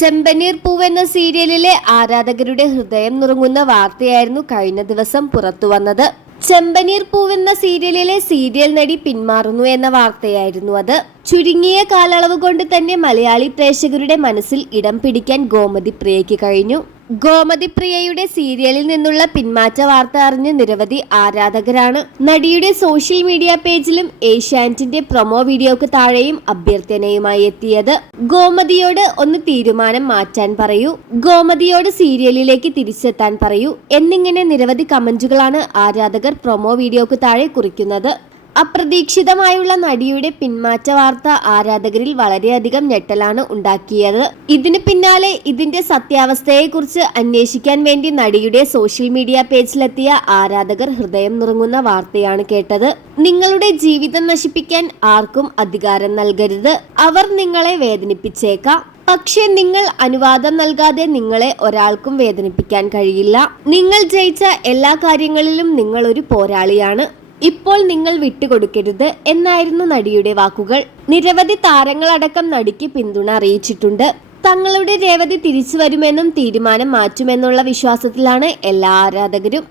ചെമ്പനീർ പൂവ് എന്ന സീരിയലിലെ ആരാധകരുടെ ഹൃദയം നുറുങ്ങുന്ന വാർത്തയായിരുന്നു കഴിഞ്ഞ ദിവസം പുറത്തുവന്നത്. ചെമ്പനീർ പൂവ് എന്ന സീരിയലിലെ സീരിയൽ നടി പിന്മാറുന്നു എന്ന വാർത്തയായിരുന്നു അത്. ചുരുങ്ങിയ കാലയളവ് കൊണ്ട് തന്നെ മലയാളി പ്രേക്ഷകരുടെ മനസ്സിൽ ഇടം പിടിക്കാൻ ഗോമതി പ്രിയയ്ക്ക് കഴിഞ്ഞു. ഗോമതി പ്രിയയുടെ സീരിയലിൽ നിന്നുള്ള പിന്മാറ്റ വാർത്ത അറിഞ്ഞ് നിരവധി ആരാധകരാണ് നടിയുടെ സോഷ്യൽ മീഡിയ പേജിലും ഏഷ്യാനെറ്റിന്റെ പ്രൊമോ വീഡിയോക്ക് താഴെയും അഭ്യർത്ഥനയുമായി എത്തിയത്. ഗോമതിയോട് ഒന്ന് തീരുമാനം മാറ്റാൻ പറയൂ, ഗോമതിയോട് സീരിയലിലേക്ക് തിരിച്ചെത്താൻ പറയൂ എന്നിങ്ങനെ നിരവധി കമന്റുകളാണ് ആരാധകർ പ്രൊമോ വീഡിയോക്ക് താഴെ കുറിക്കുന്നത്. അപ്രതീക്ഷിതമായുള്ള നടിയുടെ പിന്മാറ്റ വാർത്ത ആരാധകരിൽ വളരെയധികം ഞെട്ടലാണ് ഉണ്ടാക്കിയത്. ഇതിന് പിന്നാലെ ഇതിന്റെ സത്യാവസ്ഥയെക്കുറിച്ച് അന്വേഷിക്കാൻ വേണ്ടി നടിയുടെ സോഷ്യൽ മീഡിയ പേജിലെത്തിയ ആരാധകർ ഹൃദയം നുറുങ്ങുന്ന വാർത്തയാണ് കേട്ടത്. നിങ്ങളുടെ ജീവിതം നശിപ്പിക്കാൻ ആർക്കും അധികാരം നൽകരുത്. അവർ നിങ്ങളെ വേദനിപ്പിച്ചേക്കാം, പക്ഷെ നിങ്ങൾ അനുവാദം നൽകാതെ നിങ്ങളെ ഒരാൾക്കും വേദനിപ്പിക്കാൻ കഴിയില്ല. നിങ്ങൾ ജയിച്ച എല്ലാ കാര്യങ്ങളിലും നിങ്ങൾ ഒരു പോരാളിയാണ്. ഇപ്പോൾ നിങ്ങൾ വിട്ടുകൊടുക്കരുത് എന്നായിരുന്നു നടിയുടെ വാക്കുകൾ. നിരവധി താരങ്ങളടക്കം നടിക്ക് പിന്തുണ അറിയിച്ചിട്ടുണ്ട്. തങ്ങളുടെ രേവതി തിരിച്ചു വരുമെന്നും തീരുമാനം മാറ്റുമെന്നുള്ള വിശ്വാസത്തിലാണ് എല്ലാ ആരാധകരും.